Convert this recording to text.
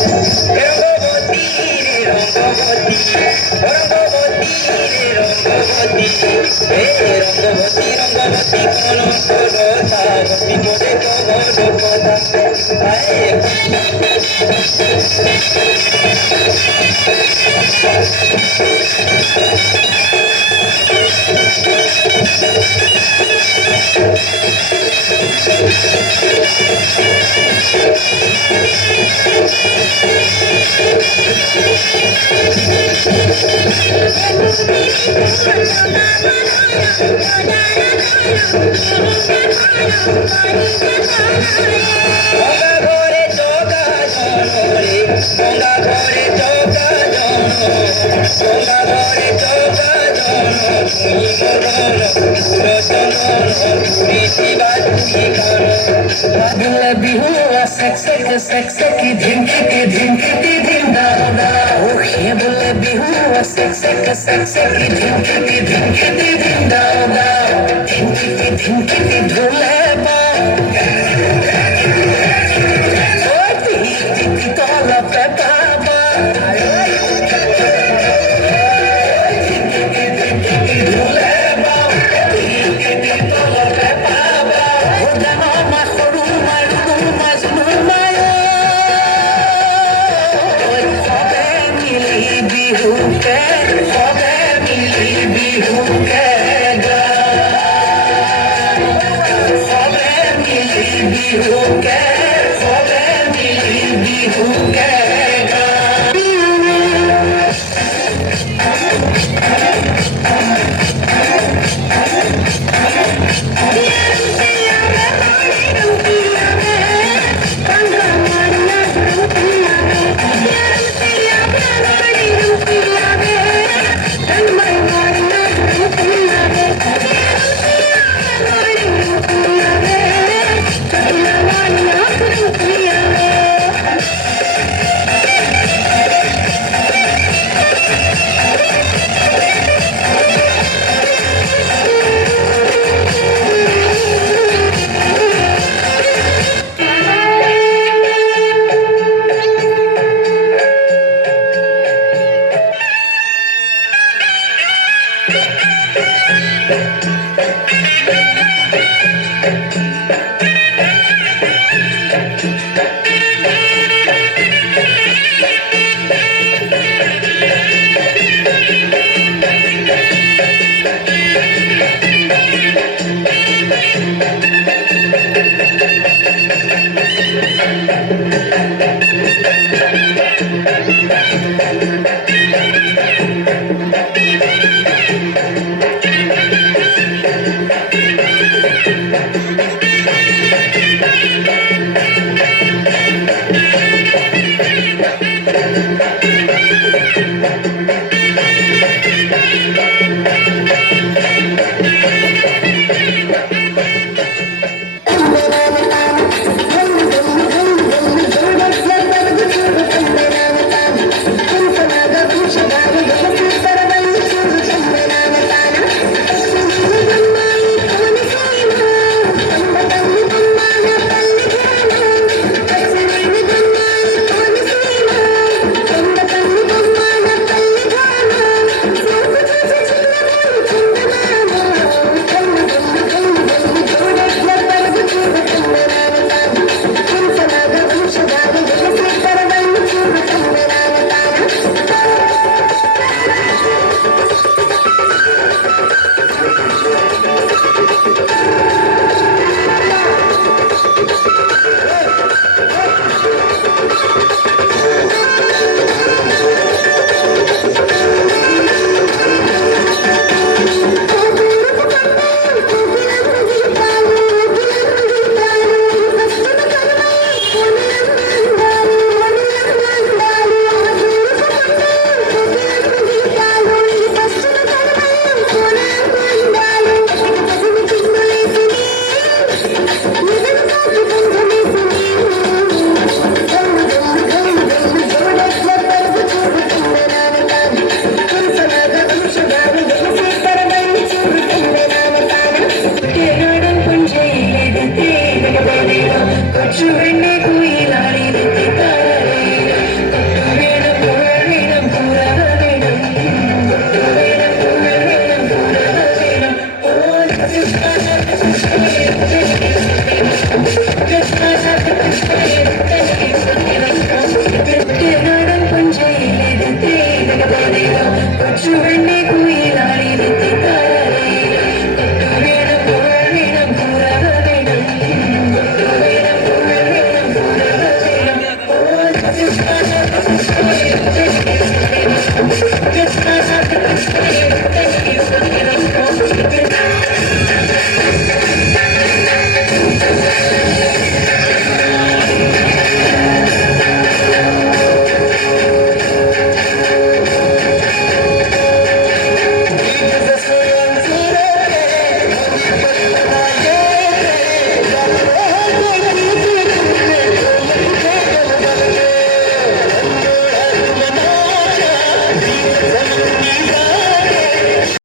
রঙ্গবতী রে রঙ্গবতী রঙ্গবতী রে রঙ্গবতী হে রঙ্গবতী রঙ্গবতী কলঙ্ক রসাবতী মোরে কবর কথা হায় গঙ্গা ঘরে চৌকা জনরে গঙ্গা ঘরে চৌকা জন গঙ্গা ঘরে চৌকা জন তুমি মদন ফুল চন্দন পুরী শিবা তুমি কান বাদলা বিহু সেক ধিমকি ধিমদা ও হে বলে বিহু সেক ধিমকি ধিমদা ধিমকি ঢোলে বা তলা পেপাবা ঢোলে বা তলা পেপাবা ও জানো মা সৰু মাৰু মাজনু মায় সবে মিলি বিহুকে সবে মিলি বিহুকে